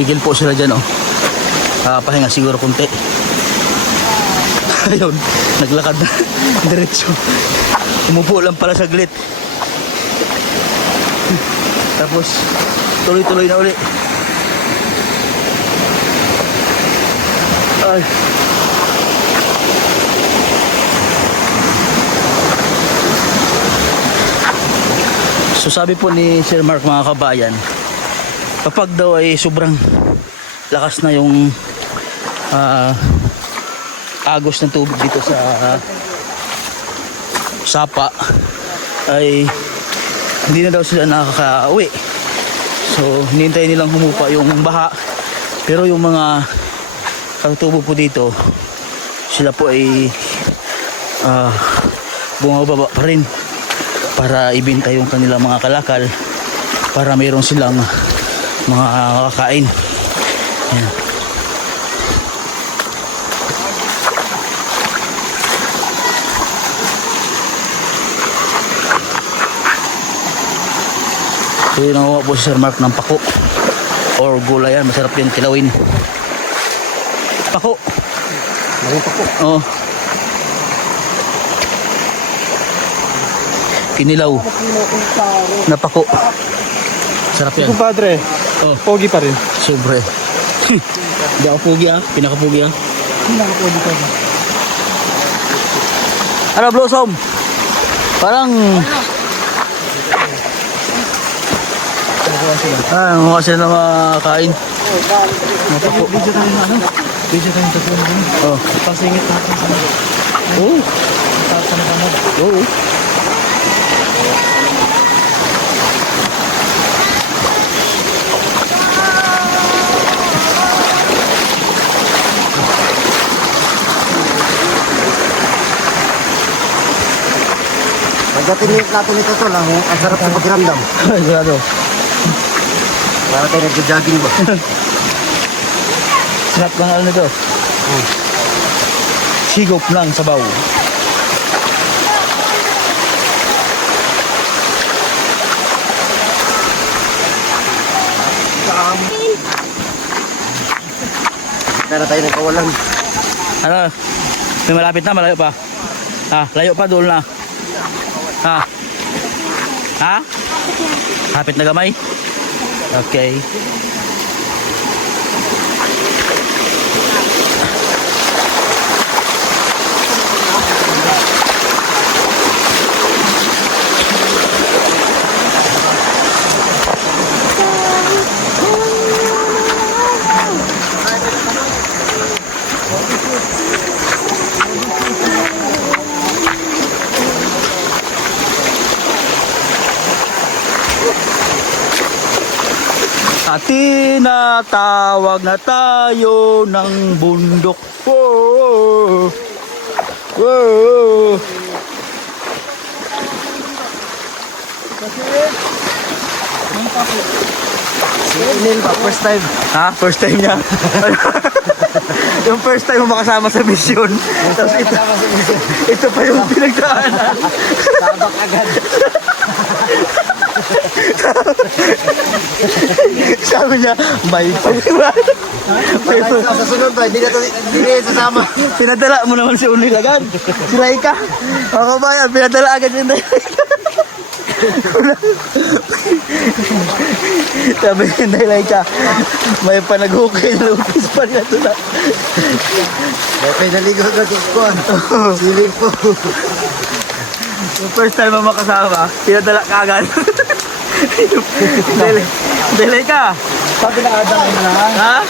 Tumigil po sila dyan, oh. Pahinga siguro kunti. Ayun, naglakad na diretso. Umupo lang pala saglit. Tapos tuloy-tuloy na uli. Ay. So sabi po ni Sir Mark, mga kabayan, kapag daw ay sobrang lakas na yung agos ng tubig dito sa sapa, ay hindi na daw sila nakaka-uwi. So hinihintay nilang humupa yung baha, pero yung mga katutubo po dito, sila po ay bumababa pa rin para ibenta yung kanilang mga kalakal, para mayroon silang mga kakain. Yan. So yun ang po si Sir Mark ng pako or gulay. Yan, masarap din kilawin. Pako. Pako. Oo. Kinilaw na pako. Sarap yan. Kumpadre, Oh, pogi pa rin. sobre. Hindi ako pugi, pinakapugi. Pinaka-pogi pa rin. Ano, Blossom? Parang mukha sila na makakain. Video tayo na ano? Video tayo sa phone. Oh. Pasingit natin sa mga. Oh. Sa mga. Oh. Pagdating natin ito tol, ang sarap sa pakiramdam. Sigurado. Para tayo nag-jogging ba? Sarap ng ano nito. Sigop lang sabaw. Para tayo nagkawalan. Ano? May malapit na, malayo pa. Layo pa, doon na. Hapit na gamay? Okay. At tinatawag na tayo ng bundok. Whoa! Whoa! First time. First time niya. Yung first time mo makasama sa mission. Tapos ito pa yung pinagdaanan. Tabak agad. Sabi niya, may pag-iwan. Sa sunod ba, hindi na sasama. Pinadala mo naman si Unil agad. Si Laika. Mga kabayan, pinadala agad si Laika. Sabi ni Laika, may panaghukay na lupis pa niya ito na. May pinaligaw na kukuhan. Siling po. Yung first time mo makasama, pinadala ka agad. Delay ka. Sabi na adang mo lang.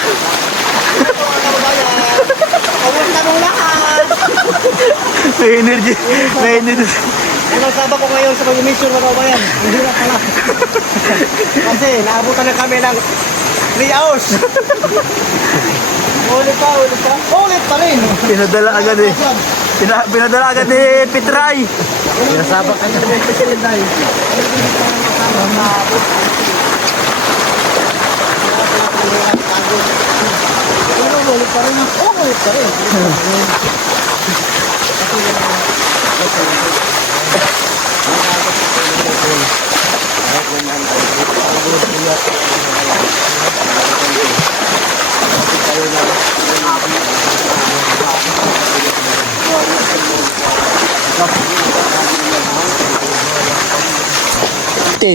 Kamusta mong lahat? May energy. May energy. Ano saba ko ngayon sa pag-mission mga kabayan? Hindi na pala. Kasi naabutan na kami ng 3 hours. Ulit pa rin. Pinadala agad eh. Pinadala agad ni Pitray. Pinasabak ka niya. Ulit pa rin. Ulit pa rin.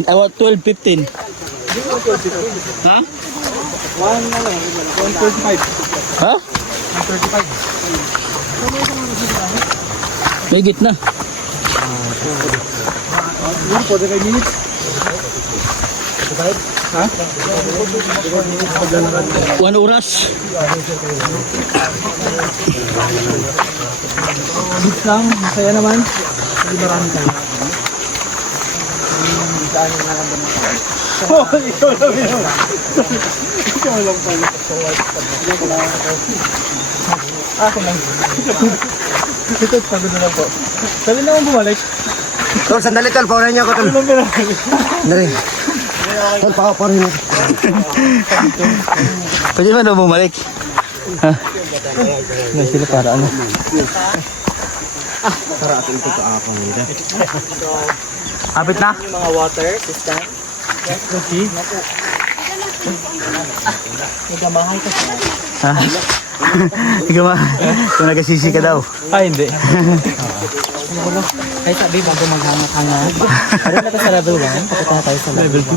About 12, 15. Ha? 135. Ha? 135. May gitna. Yun po, 5 minutes. Ha? 1 oras. Bits lang, masaya naman. Hindi marami tayo. Oh, ikaw lang yun. Ikaw lang pala. Ako lang. Ito, pagod na lang po. Sabi naman bumalik. Tol, sandali tol, paunahin niyo ako tol. Ano lang pinalik? Dari. Tol, paunahin niyo. Pwede naman daw bumalik. Ha? Nga sila para ano? Para atin ito ako nila. Kapit na? Yung mga water system. Okay. Nagamahay ka siya. Ha? Ikaw ma, kung nagasisi ka daw. Hindi. Ay sabi, bago maghangat-hangat. Ano na ito sa level 1? Papunta na tayo sa level 2.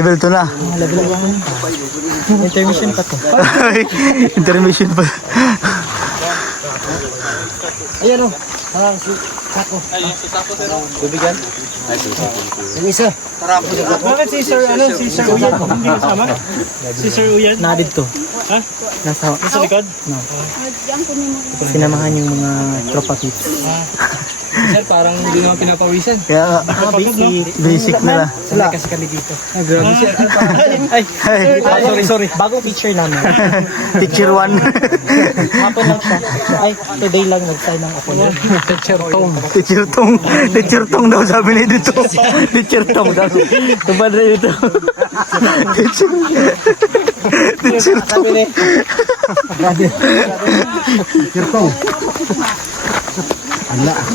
Level 2 na. Level 1. Intermission pa to. Intermission pa. Ayan o. Parang si Sako. Ayun si Sako sir. Bibigyan? Yung isa. Bakit si Sir, si Sir Uyan? Hindi kasama? Si Sir Uyan? Nadid to. Ha? Nasa likod? No. Sinamahan yung mga tropa tips. Sir, parang hindi naman pinapawisan. Kaya nga, basic na lang. Sila kasi kami dito. Ay, grabe siya. Ay, sorry. Bagong teacher namin. Teacher 1. Hapon lang siya. Ay, today lang nag-sign ng ako niya. Teacher Tom. Teacher Tong. Teacher Tong daw sabi na dito. Teacher Tong daw. Tupad na dito. Teacher Tong. Sabi ni. Kirtong.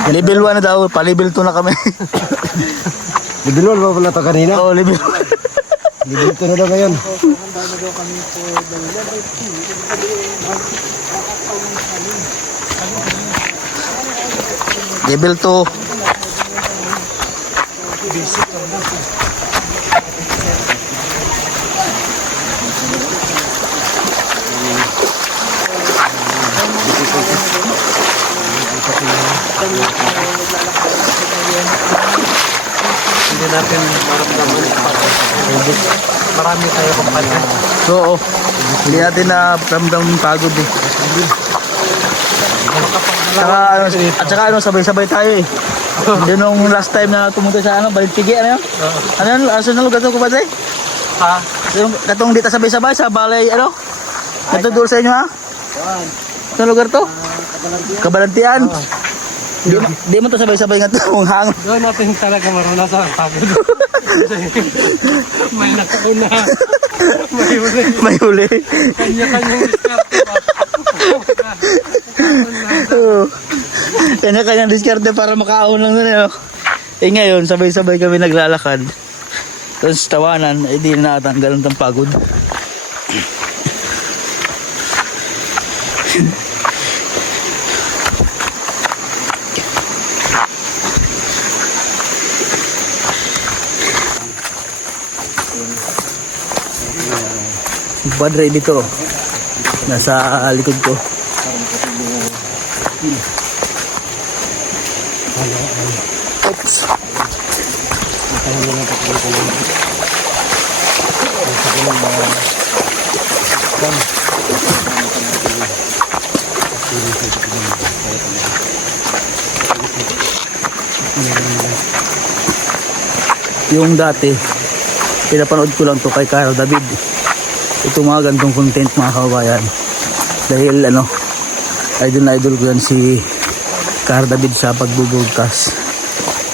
Level 1 na daw. Pa-level 2 na kami. Libilol ba pala ito kanina? Oo, level Libilol ito na daw ngayon. Level 2. Hindi natin maramdaman. Marami tayo kumpanya. Oo. Hindi natin na ramdam pagod eh. Tsaka sabay-sabay tayo eh. Yun nung last time na pumunta sa Balintigi, ano yun? Ano yun? Asan na lugar ito, kumpatay? Ha? Yung katong dito sabay-sabay sa balay, ano? Ito doon sa inyo, ha? Saan lugar to? Kabalantian. Di mo to sabay-sabay nga ito, hang. Doon natin talaga maranasan ang pagod. May nakauna. May huli. May huli. Kanya-kanyang diskarte. Oo. Kanya-kanyang diskarte para makaahon lang na, no? Eh ngayon, sabay-sabay kami naglalakad. Tapos tawanan, eh di na natanggal ang pagod. Padre dito. Nasa likod ko. Oops. Yung dati, pinapanood ko lang to kay Carl David. Ito mga gantong content mga kababayan. Dahil idol na idol ko yan si Carl David sa pagbubroadcast.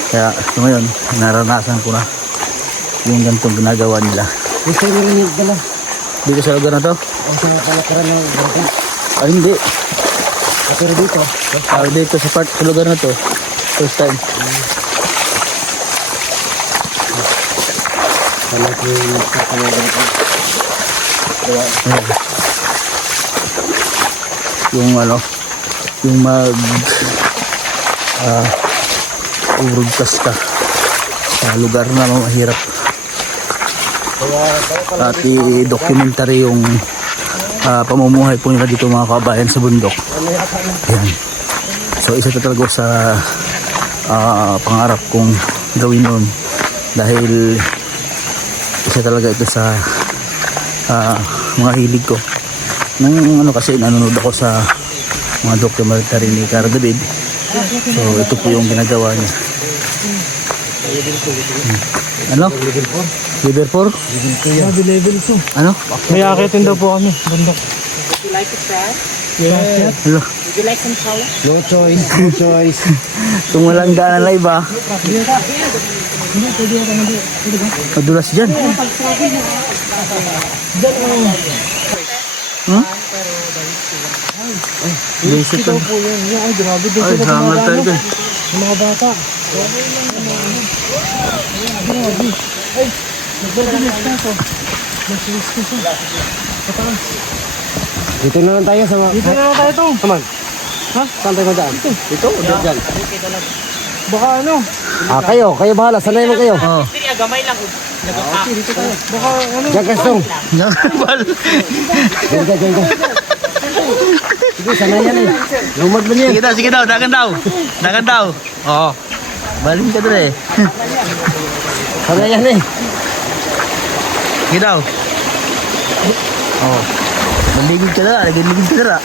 Kaya ngayon, naranasan ko na yung gantong ginagawa nila. Gusto nyo rin yung dala. Dito sa lugar na to? O sa kalakaran ng barangay. Ay hindi. Pero dito. Dito sa lugar na to. First time. Sana ko yung kakalagan ko. Yung ano, yung mag broadcast ka sa lugar na mahirap at i-documentary yung pamumuhay po nila dito mga kabayan sa bundok. Yan. So isa ito talaga sa pangarap kong gawin noon dahil isa talaga ito sa mga hilig ko nung ano kasi nanonood ako sa mga documentary ni Cara David. So ito po yung ginagawa niya. Ano? Level 4? Level 2. Ano? May akitin daw po kami. Bundok. Yes. Hello. No choice, no choice. Kung walang daan na iba, madulas dyan. Huh? Basic Ito po yun. Ay, grabe. Doon ay, sila hangal tayo dun. Yung mga bata. Grabe. Ay, nagbabilis na ito. Nagbilis na ito. Pataas. Dito na lang tayo sa mga... Dito na lang tayo ito. Kaman. Ha? Saan tayo madaan? Dito o dyan? Baka ano? Kayo bahala. Sanay mo kayo. Oh. Baka ano? Diyan Kastong. Nakabal. Diyan ka, diyan ka. Sige, sanay yan eh. Lumad mo niya. Sige daw, dagan daw. Dagan daw. Oo. Baling ka dun eh. Sanay yan eh. Sige daw. Oo. Maligid ka na, ligid ka na.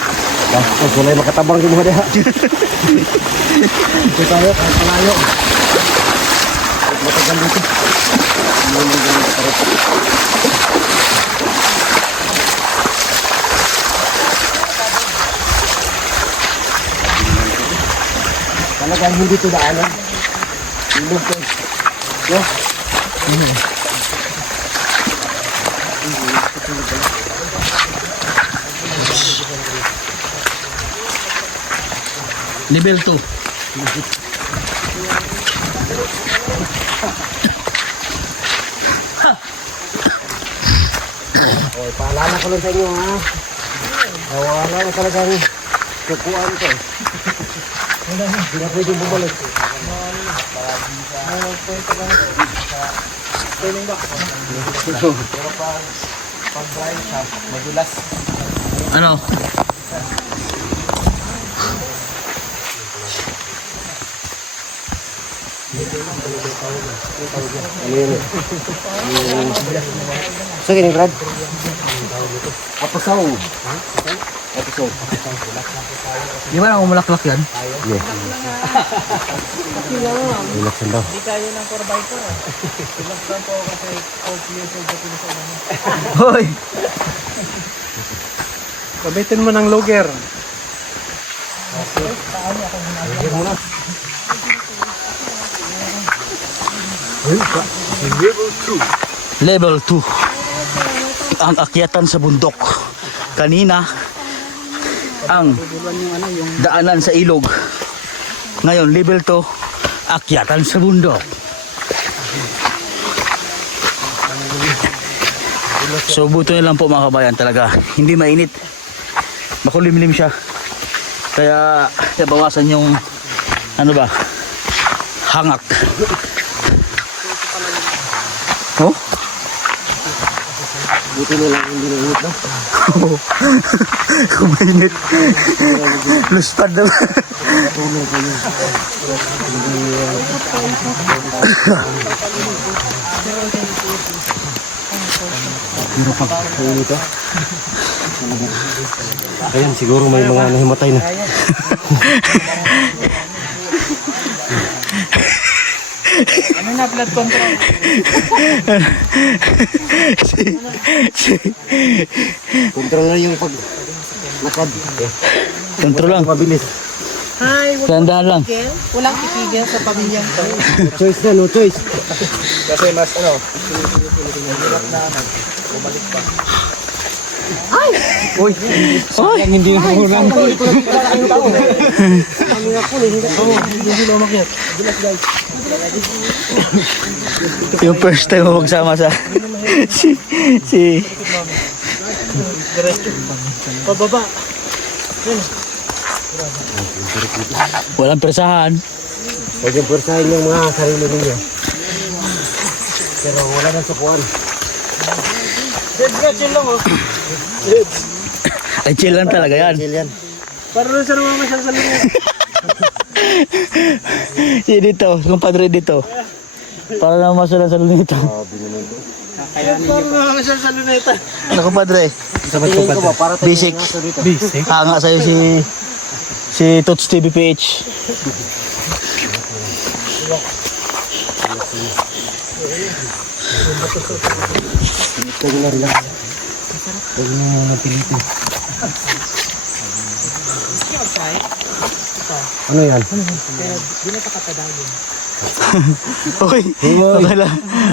Basta, kulay makatabang yung mga diha. Ito tayo, palayo. Matagal dito. Talagang hindi ito daanan. Ilog ko. No? Level 2. Okay, paalala ko lang sa inyo ha. Wala na talagang kukuhaan ko eh. Hindi na pwede bumalik. Ano? Ano yun eh? Sige ni Brad. Apasaw. Apasaw. Di ba na umulaklak yan? Yeah. Relax lang daw. Hoy! Kabitin mo ng logger. Level 2. Ang akyatan sa bundok. Kanina ang daanan sa ilog. Ngayon level 2, akyatan sa bundok. So buto nyo lang po mga kabayan talaga. Hindi mainit. Makulimlim siya. Kaya nabawasan yung ano ba? Hangak. Oh? Buti na lang hindi na init no? Kumainit. Lustad na. Pero pag init oh. Ayan, siguro may mga nahimatay na. Ano na blood control? Kontrol na yung pag lakad. Kontrol lang. Mabilis. Hi, Dahan-dahan lang. walang itigil sa pamilyang to. No choice na, no choice. Kasi mas ano, Oy! Hindi nga kurang. Yung first time mo magsama sa si Pababa. walang persahan. Huwag yung pwersahin yung mga sarili ninyo. Pero wala na sukuan. Chill lang oh. Ay, chill lang talaga yan. Chill yan. Para rin sa naman masyal sa lunya. Si dito, kumpadre dito. Para na masulan sa lunito. Para naman masyal sa luneta. Ano kumpadre? Tingin ko ba, para tayo Basic. dito. Hanga sa'yo si Tots TV PH. Ito na rin lang. Huwag mo napilitin. Ano yan? Okay.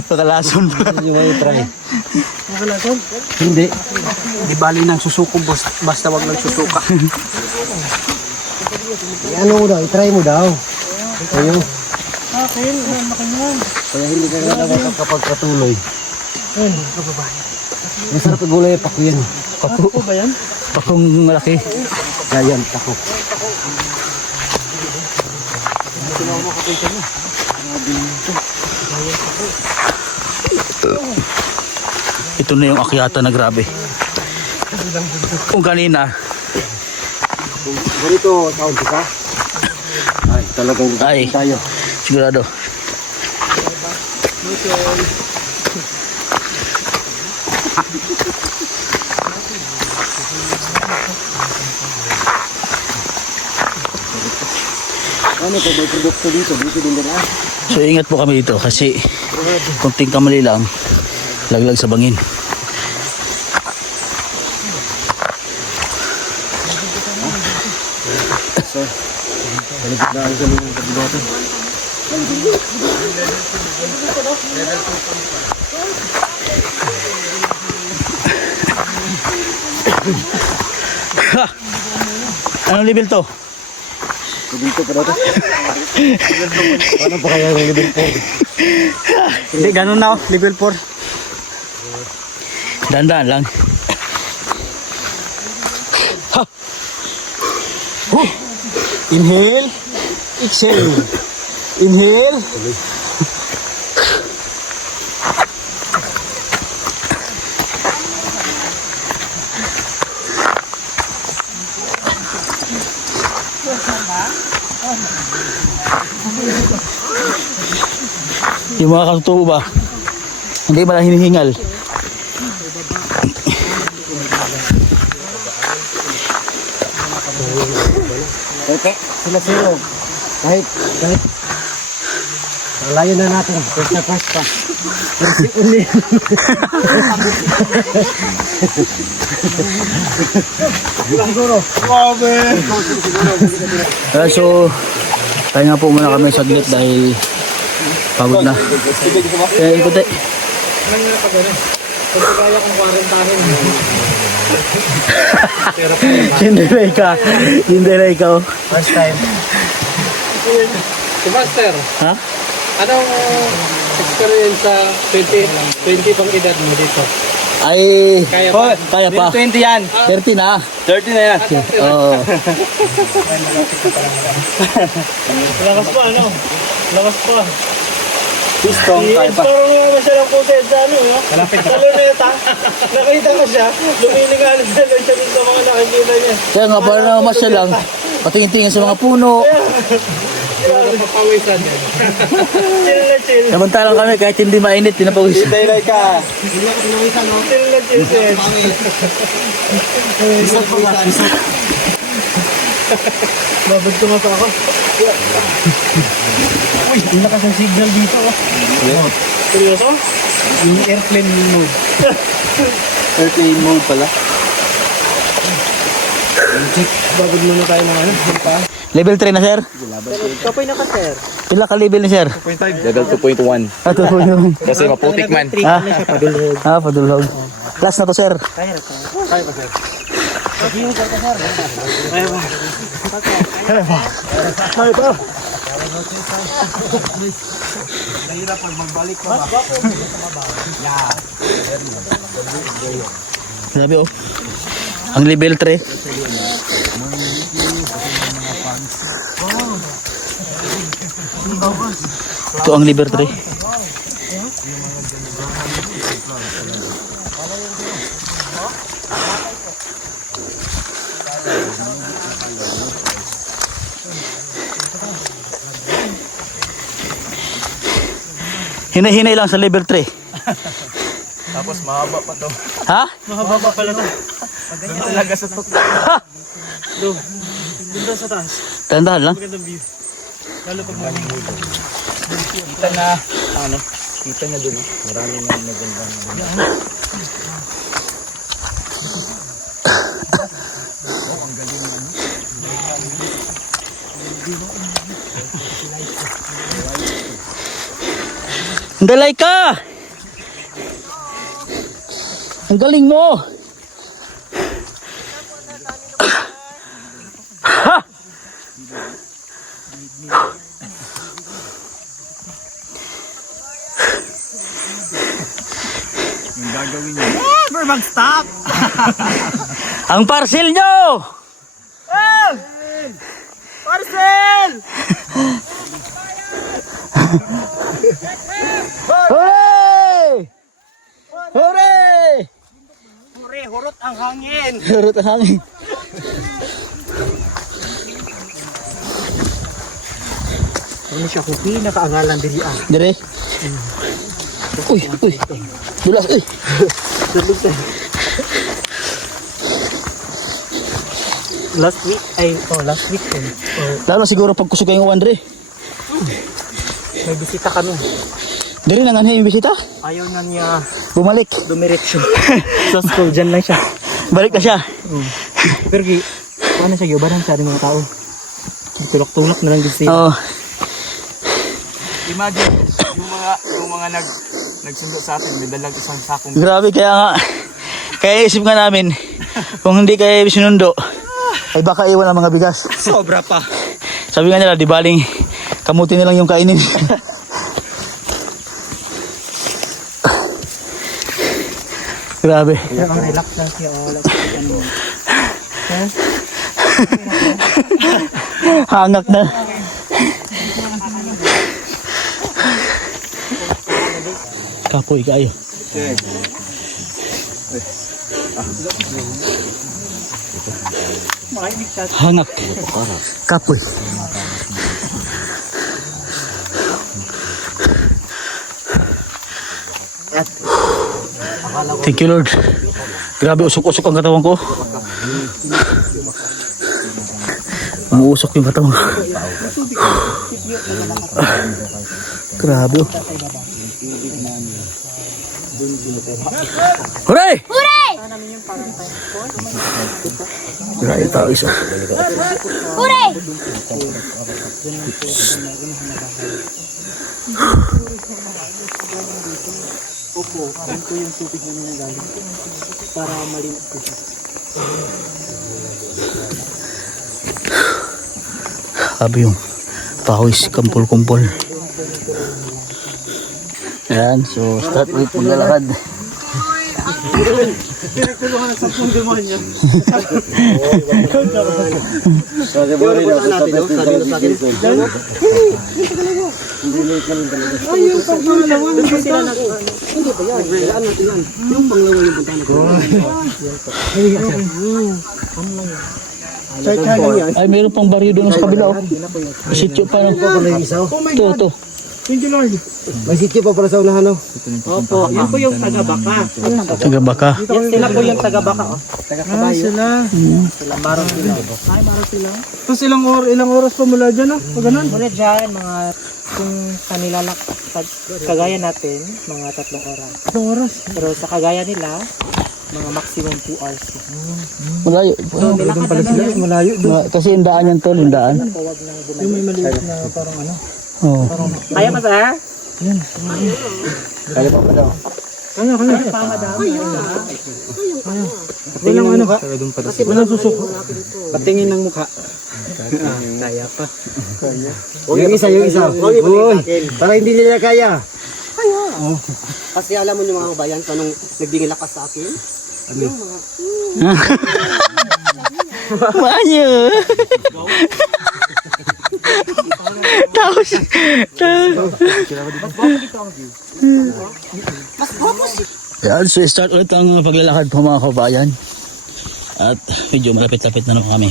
Makalason pala. Yung may try. Makalason? Hindi. Di bali nang susuko basta wag lang susuka. Ano mo daw? I-try mo daw. Ayun. Akin, makinyan. Kaya hindi ka nga dapat kapag patuloy. Ayun, kababayan. Masarap ang gulay pako yan. Ano po ba yan? Pakong malaki. Yan, tako. Ito na yung akyata na grabe. Kung kanina, Ganito, taon ka? Ay, talagang Ay. tayo. sigurado. Ano ito? May produkto dito. Dito din din ah. So ingat po kami dito kasi kunting kamali lang, laglag sa bangin. Malipit na ang galing ng kabiloto. Ha! Anong level to? Dito pa daw. Ano pa kaya yung level 4? Hindi, ganun na oh. Level 4. Dandan lang. Ha! Inhale. Exhale. Inhale. Yung mga katutubo ba? Hindi ba na hinihingal? Okay, sila zero. Kahit ang layo na natin. First na first pa. First uli. So, tayo nga po muna kami saglit dahil pagod na. Kaya ikuti. Kaya kong kwarantahin. Sindelay ka. Sindelay ka. Oh. First time. Si Master, Ha? anong experience sa 20 pang edad mo dito? Ay, Kaya pa? kaya pa. 20 yan. 30 na. 30 na yan. Oo. Lakas pa, ano? Lakas pa. Pistong, kaya pa. Parang naman siya ng puset sa ano, no? Sa luneta. Nakita ko siya. Lumilingalit sa luneta sa mga nakikita niya. Kaya nga, para na mas lang. Patingin-tingin sa mga puno. Pawisan yan. Chill na chill. Samantalang kami, kahit hindi mainit, tinapawis. Daylight ka. Chill na chill, Seth. Babad ko nga pa ako. Uy, ang lakas ng signal dito. Seryoso? Yung airplane mode. Airplane mode pala. Babad muna tayo ng ano. Level 3 na, sir? Kapoy na ka, sir. Pila ka level ni sir? Level 2.1. Ah, 2.1. Kasi maputik man. Ah, padulog. Class na to, sir. Kaya na, sir. Sabi oh. Ang level 3. Ito ang level 3. Hinay-hinay lang sa level 3. Tapos mahaba pa to. Ha? Mahaba pa pala to. Talaga sa to. Doon sa taas. Tandahan lang. Magandang view. Lalo pag morning. Kita na, ano, kita na dun. Maraming magandang. Dalay ka! Ang galing mo! Ha! Never mag-stop! Ang parcel nyo! Parcel! Hooray! Hooray! Hore, hurot ang hangin! Hurot ang hangin. Ano siya kung pinakaangalan diri ah. Dire. Uy, uy. Dulas, uy. Last week eh. Lalo siguro pag kusog kayong uwan, dire. May bisita kami. Dire nangan yung bisita. Ayaw na niya Bumalik. dumiretso. Sa school, dyan lang siya. Balik na siya. Pero ano siya, gibaran sa ating mga tao. Tulak-tulak na lang din siya. Oo. Imagine, yung mga nagsundo sa atin, may dalang isang sakong. Grabe, kaya nga. Kaya isip nga namin, kung hindi kayo sinundo, ay baka iwan ang mga bigas. Sobra pa. Sabi nga nila, di baling kamuti na lang yung kainin. Grabe. Relax lang siya. Hangak na. Kapoy kayo. Hangak. Kapoy. Thank you, Lord. Grabe, usok-usok ang katawan ko. Umuusok yung katawan ko. Grabe. Oh. Hooray! Hooray! Grabe tao isa. Hooray! Opo, yan po yung tubig na nanagaling. Para malinis ko siya. Sabi yung pawis, kumpol-kumpol. Ayan, so start ulit maglalakad. Pinagtulungan ng 10 demonyo. Kasi bari na ako sa best sa akin. Ay, yung pangalawa. Hindi sila hindi ba yan? Ano yan? Yung pangalawa yung punta na ko. Ay, mayroon pang baryo doon sa kabila. Oh. Sityo pa. No? Ito. Thank you, Lord. May sityo pa para sa unahan, no? Opo, yan po yung taga-baka. Taga baka. Yan sila po yung taga-baka. Taga-kabayo. Sila. Sila, marong sila. Ay, marong sila. Tapos ilang oras pa mula dyan, pag ganun? Mula dyan, mga kung kanila kagaya natin, mga 3 oras. 3 oras. Pero sa kagaya nila, Mga maximum 2 hours. Malayo. Doon pala sila, malayo. Kasi yung daan yan tol, yung daan. Yung may maliit na parang ano. Oo. Kaya pa sir? Kaya pa ba daw? Kaya. Walang ano. Walang susuko. Patingin ng mukha. Kaya pa. Yung isa. Uy, para hindi nila kaya. Kasi alam mo yung mga kabayan, anong nagding lakas sa akin? Banyo. Tapos. Yan, so start ulit ang paglalakad po mga kabayan. At medyo malapit-lapit na naman kami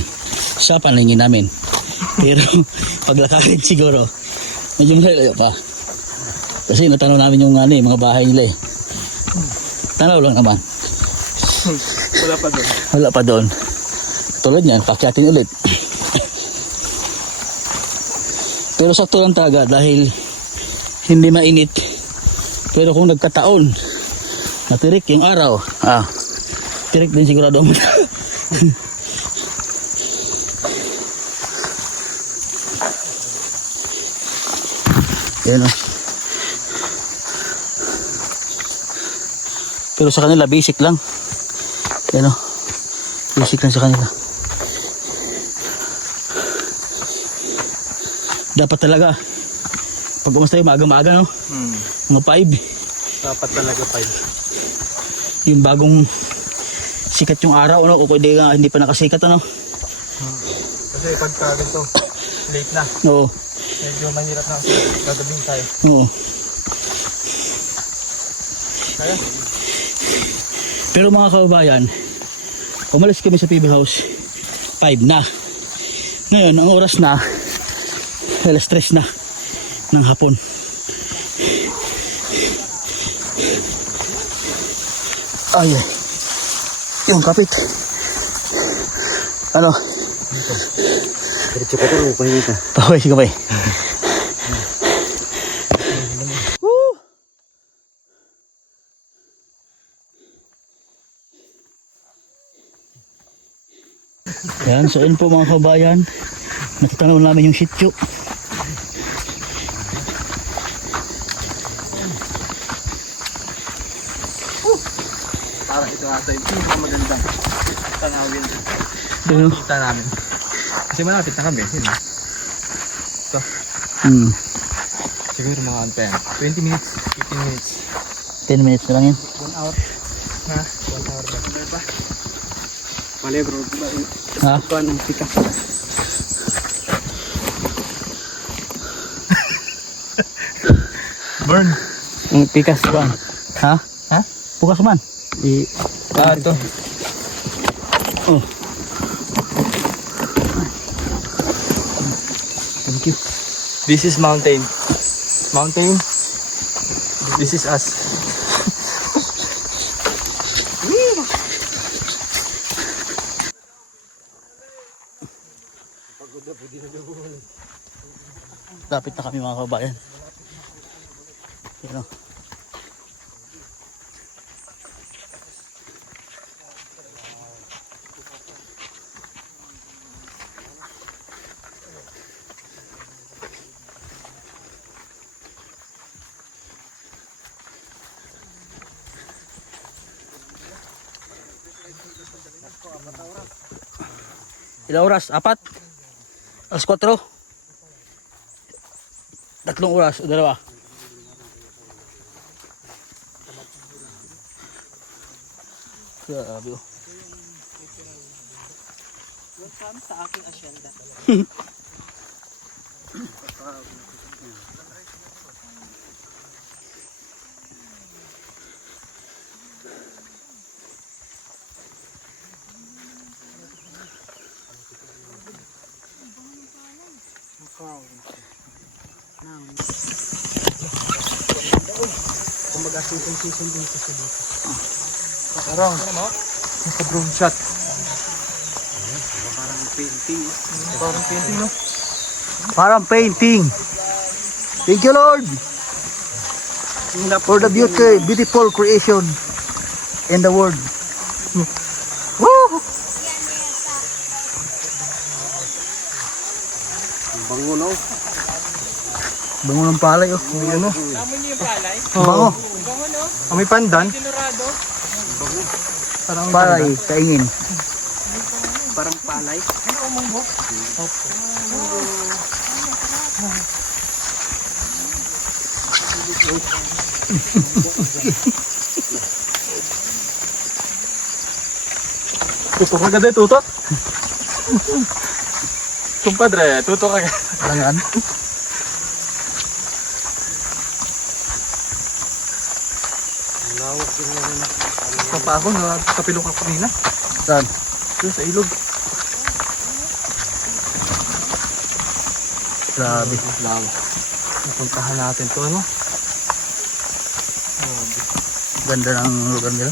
sa paningin namin. Pero paglakarin siguro, medyo malayo pa. Kasi natanaw namin yung mga bahay nila eh. Tanaw lang naman. Wala pa doon. Tulad yan, pakyatin ulit. Pero sakto lang talaga dahil hindi mainit. Pero kung nagkataon, natirik yung araw. Tirik din sigurado mo. Yan o. Pero sa kanila basic lang. Yan o. Basic lang sa kanila. Dapat talaga pag umusta tayo maaga-maaga no. Mga 5. Dapat talaga 5. Yung bagong sikat yung araw no, o pwede nga hindi pa nakasikat ano. Kasi pagka ganito, late na. Oo. Medyo mahirap na kasi gagabing tayo. Oo. Kaya? Pero mga kababayan, umalis kami sa PB House 5 na. Ngayon, ang oras na alas 3 na ng hapon. Ay, yung kapit. Ano? Diretso ka ito, pahingi ka. Paway, sige ba eh. Yan, so yun po mga kabayan. Natatanaw namin yung Shih Tzu. Parang ito ata yung pinakamagandang tanawin. Ano? Kita namin. Kasi malapit na kami. Yun. Ito. Siguro mga 10. 20 minutes. 15 minutes. 10 minutes na lang yan. 1 hour. Ha? 1 hour ba? Ano ba? Mali bro, Ha? ito anong pika. Burn. Pikas ba? Ha? Ha? Bukas man. Ito. Oh. Thank you. This is mountain. Mountain. This is us. Lapit na kami mga kabayan. Yan o. Ilang oras? 4? Alas 4? 3 oras o 2? Grabe o. Welcome sa aking asyenda. Kumbaga season din kasi dito. Karong. Ano mo? Naka-drone shot. Parang painting. Parang painting no? Parang painting. Thank you Lord for the beautiful creation in the world. Bango no? Bango ng palay oh. Ano? Amoy niyo yung palay? Bango. Bango no? May pandan. Sinurado. Parang Palay, kaingin. Parang palay. Tutok agad eh, tutok. Kumpadre, tutok agad. Langan. Papa ako, nakapilok ako kanina. Saan? Doon sa ilog. Grabe. Napuntahan natin to, ano? Ganda ng lugar nila.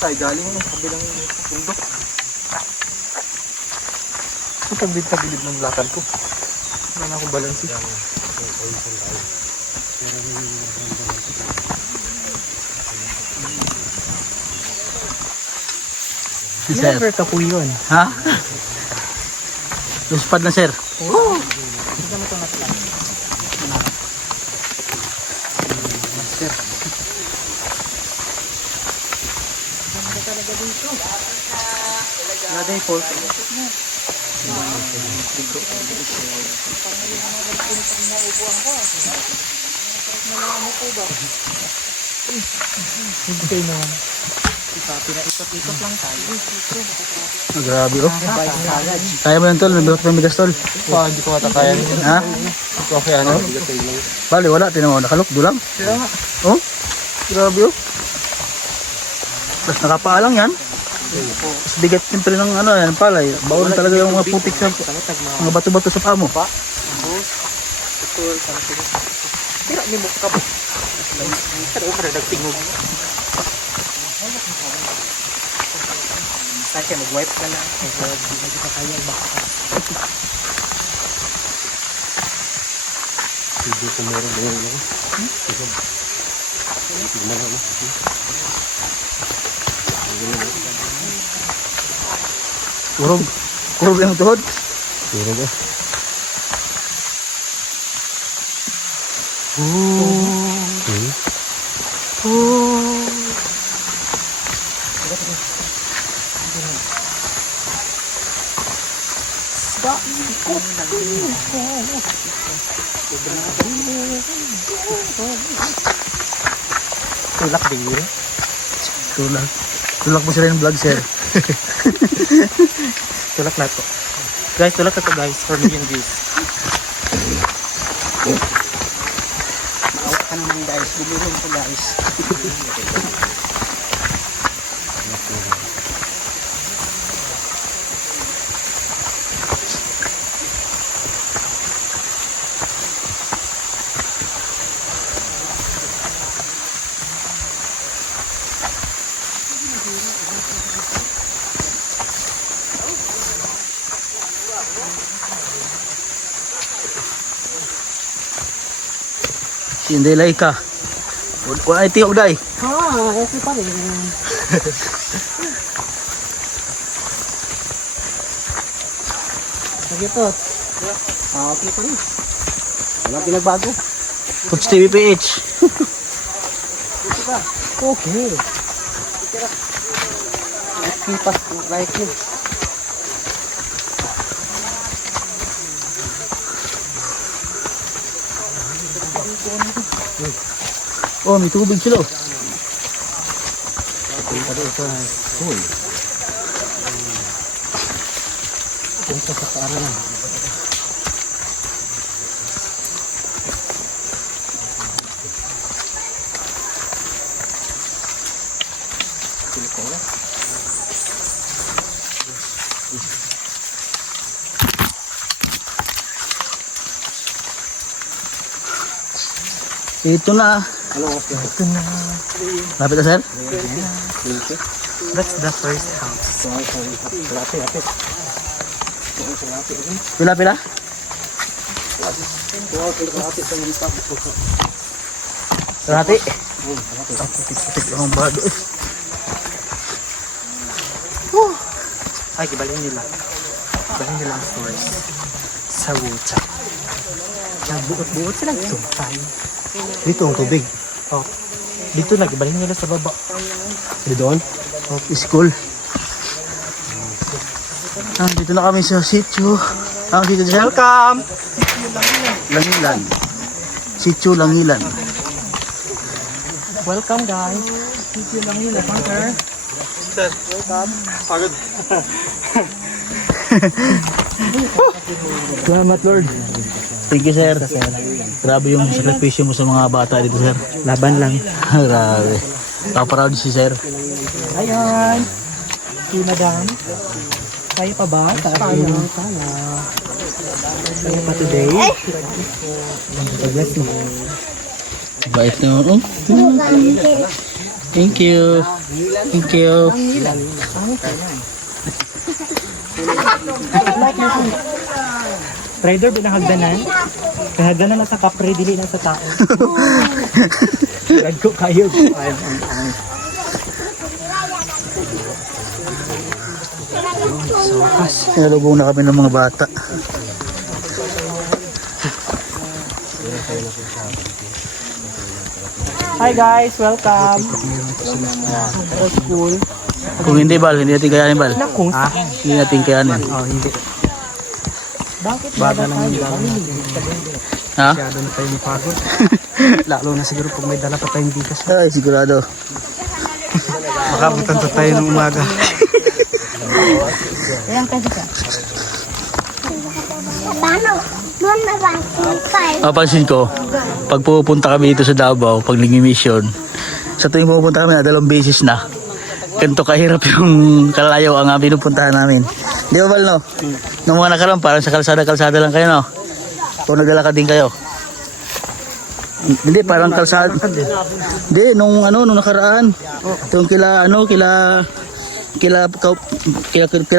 Tayo galing ano, kabilang bundok. Ito tagilid ng lakad ko. Wala na akong balansi. Si sir. Never ka po yun. Ha? Luspad na sir. Naday Falls. Hindi kayo naman. Pinaikot-ikot lang tayo. Ah, grabe oh. Kaya mo yan tol, nabigot ng bigas tol. Hindi ko matataya nito. Ha? Ito okay, ano? Bali wala, tinan mo, nakalok, dulang. Oh, grabe oh. Tapos nakapaalang yan. Tapos bigat siyempre ng ano, yan palay. Bawal talaga yung mga putik sa mga bato-bato sa paa mo. Tira ni mo ka ba? Pero ko rin nagtingog. Saka mag-wipe ka lang. Hindi ka kaya makas. Hindi ko meron ganyan ano. Gumana na. Kurog. Kurog yung tuhod. Meron ba? Tulak din yun. Tulak. Tulak mo sila yung vlog sir. Tulak na to. Guys, tulak na to guys. For million views. Maawa ka naman guys. Gumulong ko guys. Si Inday Laika. Wala ay tiyog day. Okay pa rin. Sige po. Okay pa rin. Wala pinagbago. Coach TV PH. Okay. Kipas like yun. Oh, may tubig sila. Punta doon sa pool. Punta sa kaaralan. Ito na. Ito na. Lapit na, sir? That's the first house. Pila? Kalahati. Putik ang bado. Ay, gibalhin nila. Gibalhin nila ang source. Sa wucha. Nagbuot-buot sila. Sumpay. Dito ang tubig. Oh. Dito na, gibalhin nila sa baba. Doon? School. Dito na kami sa sitio. Ang sitio sir? Welcome! Langilan. Sitio Langilan. Welcome guys. Thank you lang yun. Sir. Salamat Lord. Thank you sir. Grabe yung sakripisyo mo sa mga bata dito sir. Laban lang. Grabe. Proud si sir. Ayan. Si madam. Kaya pa ba? Kaya. Kaya pa today. Bless mo. Bait naman. Thank you. Thank you. Trader, binahagdanan. Kahagdanan na sa kapre, dili na sa tao. Lagko kayo. Nalubong na kami ng mga bata. Hi guys, welcome. Sa school. Kung hindi bal, hindi natin kayanin bal. Naku, Hindi natin kayanin. oh, hindi. Bakit baga lang yung Ha? masyado na tayo mapagod? Lalo na siguro pag may dala pa tayong bigas. Ay, sigurado. Makabutan pa tayo ng umaga. Paano? Doon na ba? Napansin ko, pag pupunta kami dito sa Davao, pag mission, sa tuwing pupunta kami na 2 beses na, ganito kahirap yung kalayo ang pinupuntahan namin. Di ba Bal, no? Nung mga nakaraan, parang sa kalsada lang kayo, no? Kung naglalakad din kayo. Hindi, parang kalsada. Hindi, nung nakaraan. Yung kila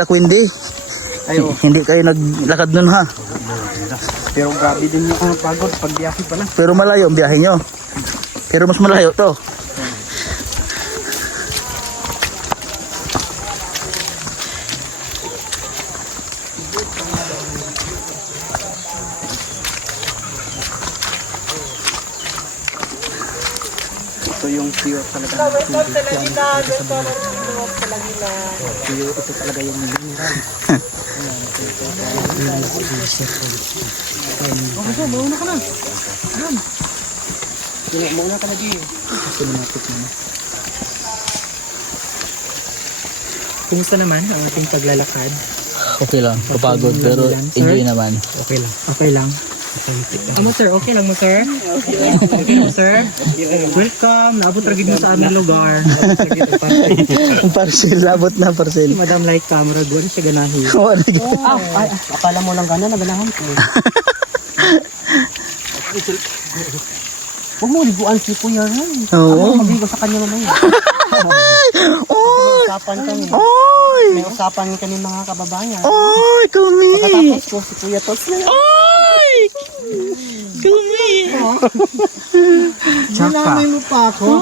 Quindi. Hindi kayo naglakad nun, ha? Pero grabe din yung pagod pag biyahe pa lang. Pero malayo ang biyahe nyo. Pero mas malayo to. Ito yung pure talaga. Pure, ito talaga yung mineral. Okay, mauna ka na. Mauna ka na, G. Kasi lumapit na. Kumusta naman ang ating paglalakad? Okay lang, kapagod pero enjoy naman. Okay lang. Okay lang. Amo sir, okay lang mo sir? Okay mo sir? Welcome, naabot ragid mo sa aming lugar. Ang parcel, labot na parcel. Madam like camera, doon siya ganahin. Ay, akala mo lang gana, naganahan ko. Huwag mo liguan si Kuya Ray. Oo. Magligo sa kanya mamaya. Oy! May usapan kami. Oy! May usapan kami mga kababayan. Oy! Kumi! Pagkatapos ko si Kuya Tots na. Oy! Kumi! Tsaka. mo pa ako.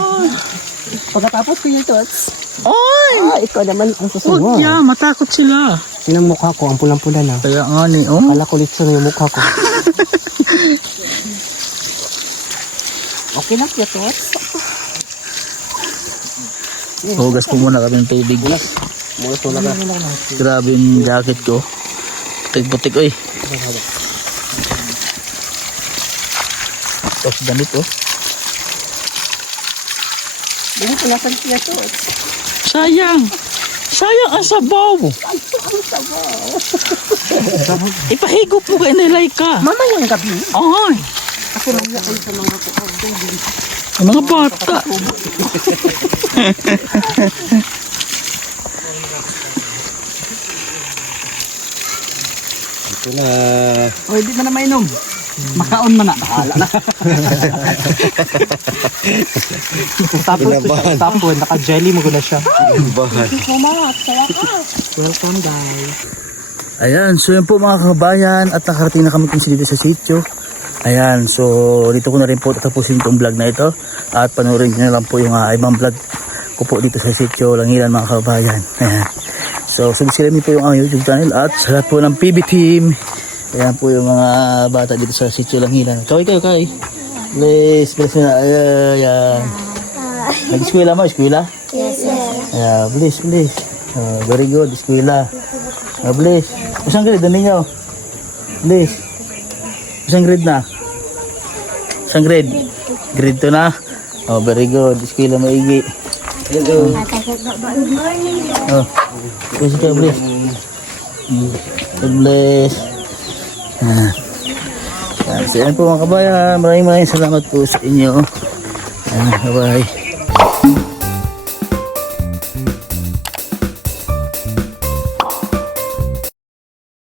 Pagkatapos Kuya Tots. Oy! Ikaw naman ang Huwag susunod. ya, matakot sila. Yun ang mukha ko, ang pulang-pula na. Kaya nga ni, oh. Kala ko litso na yung mukha ko. Okay na, Kuya Tots. Hugas ko muna kami ng tubig. Grabe yung jacket ko. Putik-putik, oy. Tapos damit, oh. Dito ko nasan Kuya Tots. Sayang! Sayang ang sabaw! Ipahigop mo kay nilay ka. Mamayang gabi. Ay! Kasi maya kayo sa mga Ang mga bata. Ito na. O, hindi mo na mainom. Makaon man na. Tapos naka-jelly mo na siya. Welcome guys. Ayan, so yun po mga kabayan at nakarating na kami kung dito sa sitio. Ayan, so dito ko na rin po tatapusin itong vlog na ito at panoorin nyo na lang po yung ibang vlog ko po dito sa sitio Langilan mga kabayan. Ayan. So subscribe niyo po yung YouTube channel at sa lahat po ng PB team. Ayan po yung mga bata dito sa sitio Langilan. Kaway kayo, kaway. Bless na. Ayan. Nag-eskwela mo, eskwela? Yes, sir. Ayan, bless. Very good, eskwela. Bless. Isang grade na ninyo? Bless. Isang grade na? Isang grade? Grade 2 na? Oh, very good. Eskwela maigi. Good morning. Oh, bless ka, bless. God bless. So yan po mga kabayan. Maraming salamat po sa inyo. Bye-bye.